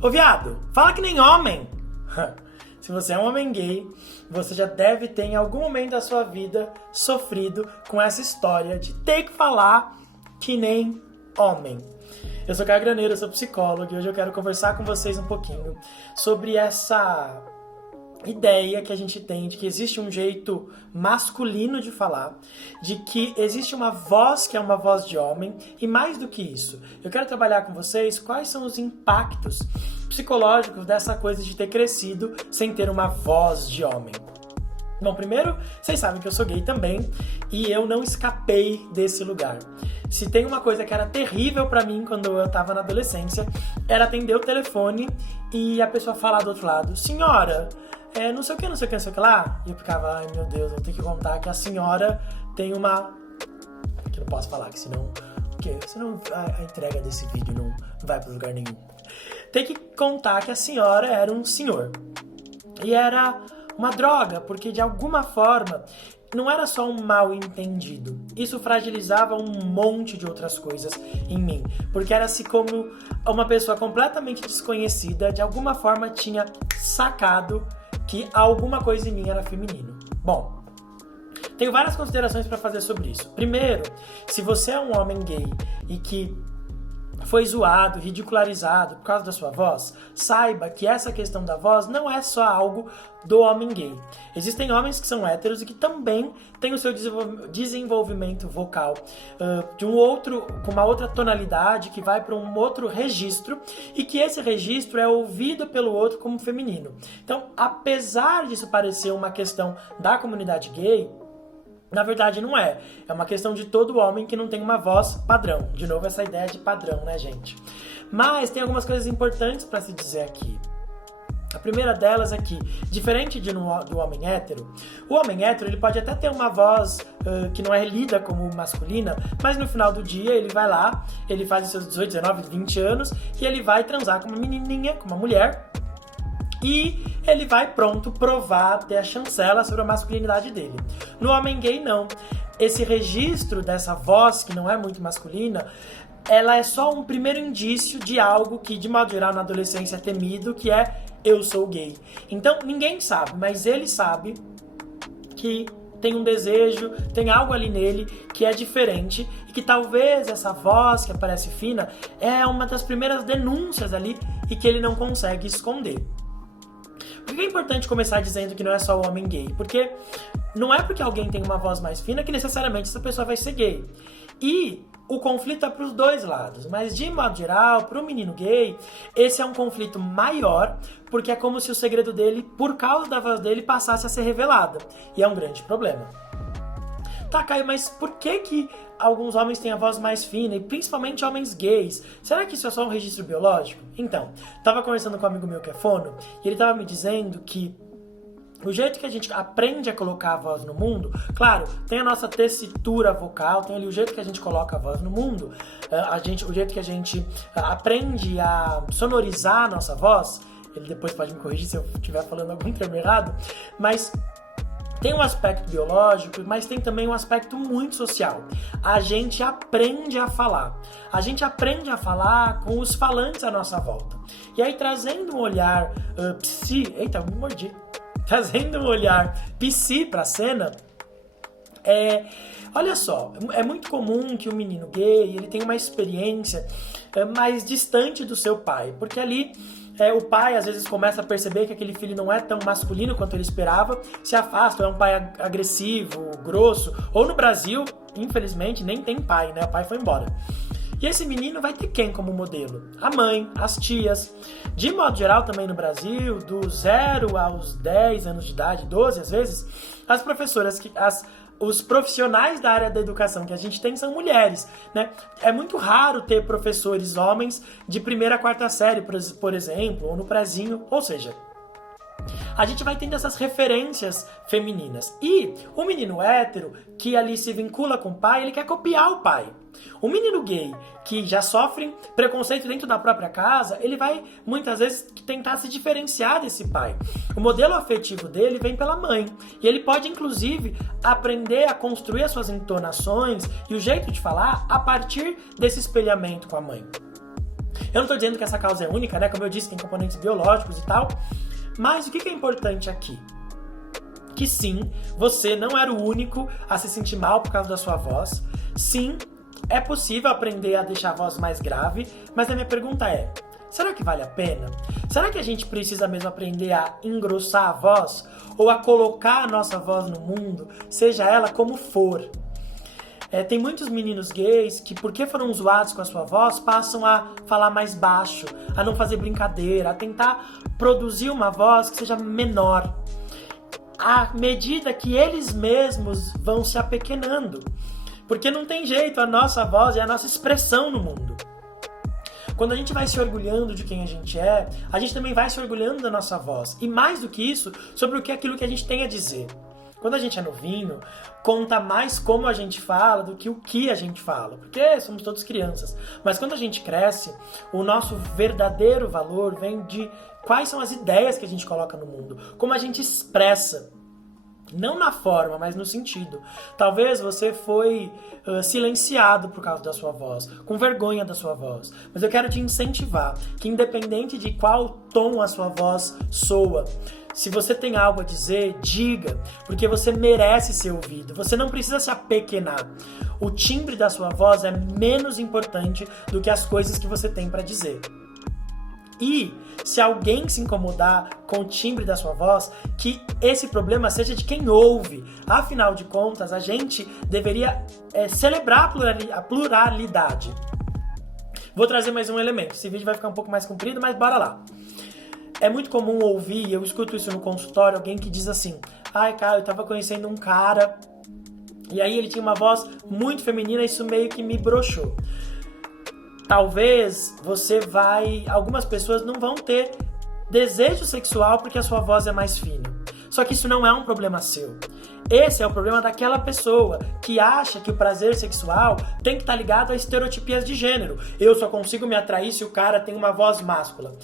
Ô viado, fala que nem homem! Se você é um homem gay, você já deve ter em algum momento da sua vida sofrido com essa história de ter que falar que nem homem. Eu sou Caio Graneiro, eu sou psicólogo e hoje eu quero conversar com vocês um pouquinho sobre essa ideia que a gente tem de que existe um jeito masculino de falar, de que existe uma voz que é uma voz de homem e mais do que isso, eu quero trabalhar com vocês quais são os impactos psicológicos dessa coisa de ter crescido sem ter uma voz de homem. Bom, primeiro, vocês sabem que eu sou gay também e eu não escapei desse lugar. Se tem uma coisa que era terrível pra mim quando eu tava na adolescência, era atender o telefone e a pessoa falar do outro lado: senhora, não sei o que, não sei o que, não sei o que lá. E eu ficava: ai meu Deus, eu tenho que contar que a senhora tem uma... que eu não posso falar, que senão... senão a entrega desse vídeo não vai pra lugar nenhum. Tem que contar que a senhora era um senhor. E era uma droga, porque de alguma forma não era só um mal entendido. Isso fragilizava um monte de outras coisas em mim. Porque era assim como uma pessoa completamente desconhecida de alguma forma tinha sacado que alguma coisa em mim era feminino. Bom, tenho várias considerações para fazer sobre isso. Primeiro, se você é um homem gay e que foi zoado, ridicularizado por causa da sua voz, saiba que essa questão da voz não é só algo do homem gay. Existem homens que são héteros e que também têm o seu desenvolvimento vocal com uma outra tonalidade, que vai para um outro registro e que esse registro é ouvido pelo outro como feminino. Então, apesar disso parecer uma questão da comunidade gay, na verdade não é. É uma questão de todo homem que não tem uma voz padrão. De novo, essa ideia de padrão, né, gente? Mas tem algumas coisas importantes para se dizer aqui. A primeira delas é que, diferente do homem hétero, o homem hétero ele pode até ter uma voz que não é lida como masculina, mas no final do dia ele vai lá, ele faz os seus 18, 19, 20 anos e ele vai transar com uma menininha, com uma mulher, e ele vai pronto provar, ter a chancela sobre a masculinidade dele. No homem gay, não. Esse registro dessa voz, que não é muito masculina, ela é só um primeiro indício de algo que, de modo geral, na adolescência é temido, que é: eu sou gay. Então, ninguém sabe, mas ele sabe que tem um desejo, tem algo ali nele que é diferente e que talvez essa voz que aparece fina é uma das primeiras denúncias ali e que ele não consegue esconder. Por que é importante começar dizendo que não é só o homem gay? Porque não é porque alguém tem uma voz mais fina que necessariamente essa pessoa vai ser gay. E o conflito é para os dois lados, mas de modo geral, para o menino gay, esse é um conflito maior, porque é como se o segredo dele, por causa da voz dele, passasse a ser revelada. E é um grande problema. Tá, Caio, mas por que alguns homens têm a voz mais fina, e principalmente homens gays? Será que isso é só um registro biológico? Então, tava conversando com um amigo meu que é fono, e ele tava me dizendo que o jeito que a gente aprende a colocar a voz no mundo, claro, tem a nossa tessitura vocal, tem ali o jeito que a gente coloca a voz no mundo, o jeito que a gente aprende a sonorizar a nossa voz. Ele depois pode me corrigir se eu estiver falando algum termo errado, mas tem um aspecto biológico, mas tem também um aspecto muito social. A gente aprende a falar. A gente aprende a falar com os falantes à nossa volta. E aí, trazendo um olhar Eita, me mordi. Trazendo um olhar psi pra cena, olha só, é muito comum que o menino gay ele tenha uma experiência mais distante do seu pai, porque ali o pai às vezes começa a perceber que aquele filho não é tão masculino quanto ele esperava, se afasta, ou é um pai agressivo, grosso, ou no Brasil, infelizmente, nem tem pai, né? O pai foi embora. E esse menino vai ter quem como modelo? A mãe, as tias. De modo geral, também no Brasil, do 0 aos 10 anos de idade, 12 às vezes, as professoras, os profissionais da área da educação que a gente tem são mulheres, né? É muito raro ter professores homens de 1ª a 4ª série, por exemplo, ou no prezinho, ou seja, a gente vai tendo essas referências femininas. E o menino hétero, que ali se vincula com o pai, ele quer copiar o pai. O menino gay, que já sofre preconceito dentro da própria casa, ele vai muitas vezes tentar se diferenciar desse pai. O modelo afetivo dele vem pela mãe. E ele pode, inclusive, aprender a construir as suas entonações e o jeito de falar a partir desse espelhamento com a mãe. Eu não tô dizendo que essa causa é única, né? Como eu disse, tem componentes biológicos e tal. Mas o que é importante aqui? Que sim, você não era o único a se sentir mal por causa da sua voz. Sim, é possível aprender a deixar a voz mais grave, mas a minha pergunta é, será que vale a pena? Será que a gente precisa mesmo aprender a engrossar a voz? Ou a colocar a nossa voz no mundo, seja ela como for? Tem muitos meninos gays que, porque foram zoados com a sua voz, passam a falar mais baixo, a não fazer brincadeira, a tentar produzir uma voz que seja menor, à medida que eles mesmos vão se apequenando. Porque não tem jeito, a nossa voz é a nossa expressão no mundo. Quando a gente vai se orgulhando de quem a gente é, a gente também vai se orgulhando da nossa voz. E mais do que isso, sobre aquilo que a gente tem a dizer. Quando a gente é novinho, conta mais como a gente fala do que o que a gente fala, porque somos todos crianças. Mas quando a gente cresce, o nosso verdadeiro valor vem de quais são as ideias que a gente coloca no mundo, como a gente expressa. Não na forma, mas no sentido. Talvez você foi silenciado por causa da sua voz, com vergonha da sua voz. Mas eu quero te incentivar que, independente de qual tom a sua voz soa, se você tem algo a dizer, diga, porque você merece ser ouvido. Você não precisa se apequenar. O timbre da sua voz é menos importante do que as coisas que você tem para dizer. E se alguém se incomodar com o timbre da sua voz, que esse problema seja de quem ouve. Afinal de contas, a gente deveria celebrar a pluralidade. Vou trazer mais um elemento. Esse vídeo vai ficar um pouco mais comprido, mas bora lá. É muito comum ouvir, eu escuto isso no consultório, alguém que diz assim: ai, cara, eu tava conhecendo um cara, e aí ele tinha uma voz muito feminina, isso meio que me broxou. Talvez algumas pessoas não vão ter desejo sexual porque a sua voz é mais fina. Só que isso não é um problema seu. Esse é o problema daquela pessoa que acha que o prazer sexual tem que estar ligado a estereotipias de gênero. Eu só consigo me atrair se o cara tem uma voz máscula.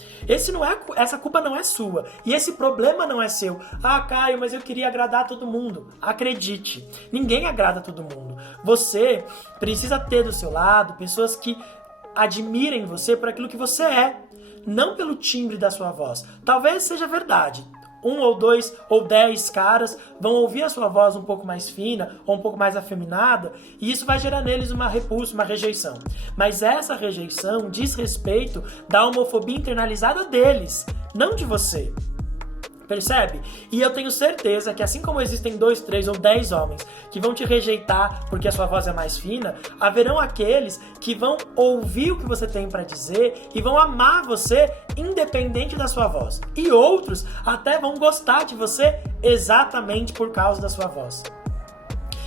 Essa culpa não é sua. E esse problema não é seu. Ah, Caio, mas eu queria agradar todo mundo. Acredite, ninguém agrada todo mundo. Você precisa ter do seu lado pessoas que admirem você por aquilo que você é, não pelo timbre da sua voz. Talvez seja verdade. 1 ou 2 ou 10 caras vão ouvir a sua voz um pouco mais fina ou um pouco mais afeminada e isso vai gerar neles uma repulsa, uma rejeição. Mas essa rejeição diz respeito da homofobia internalizada deles, não de você. Percebe? E eu tenho certeza que assim como existem 2, 3 ou 10 homens que vão te rejeitar porque a sua voz é mais fina, haverão aqueles que vão ouvir o que você tem para dizer e vão amar você independente da sua voz. E outros até vão gostar de você exatamente por causa da sua voz.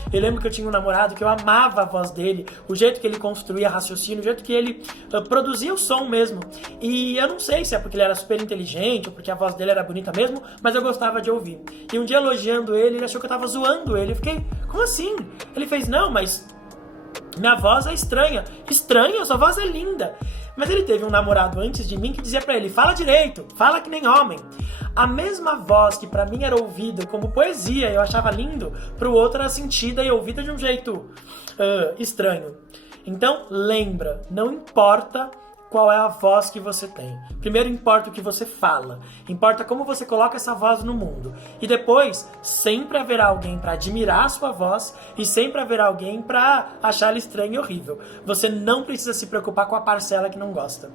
Eu lembro que eu tinha um namorado que eu amava a voz dele, o jeito que ele construía raciocínio, o jeito que ele produzia o som mesmo. E eu não sei se é porque ele era super inteligente ou porque a voz dele era bonita mesmo, mas eu gostava de ouvir. E um dia elogiando ele achou que eu tava zoando ele. Eu fiquei, como assim? Ele fez, não, mas minha voz é estranha. Estranha? Sua voz é linda. Mas ele teve um namorado antes de mim que dizia pra ele, fala direito, fala que nem homem. A mesma voz que pra mim era ouvida como poesia, eu achava lindo, pro outro era sentida e ouvida de um jeito estranho. Então, lembra, não importa qual é a voz que você tem. Primeiro importa o que você fala, importa como você coloca essa voz no mundo. E depois, sempre haverá alguém para admirar a sua voz e sempre haverá alguém para achar ela estranha e horrível. Você não precisa se preocupar com a parcela que não gosta.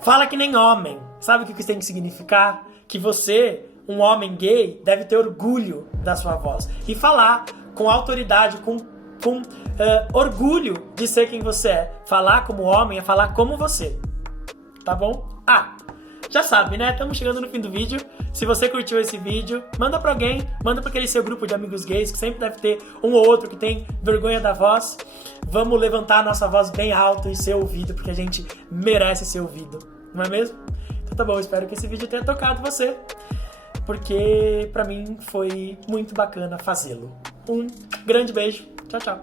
Fala que nem homem. Sabe o que isso tem que significar? Que você, um homem gay, deve ter orgulho da sua voz. E falar com autoridade, com orgulho de ser quem você é. Falar como homem é falar como você. Tá bom? Já sabe, né? Estamos chegando no fim do vídeo. Se você curtiu esse vídeo, manda pra alguém, manda pra aquele seu grupo de amigos gays, que sempre deve ter um ou outro que tem vergonha da voz. Vamos levantar a nossa voz bem alto e ser ouvido, porque a gente merece ser ouvido. Não é mesmo? Então tá bom, espero que esse vídeo tenha tocado você, porque pra mim foi muito bacana fazê-lo. Um grande beijo. Tchau, tchau.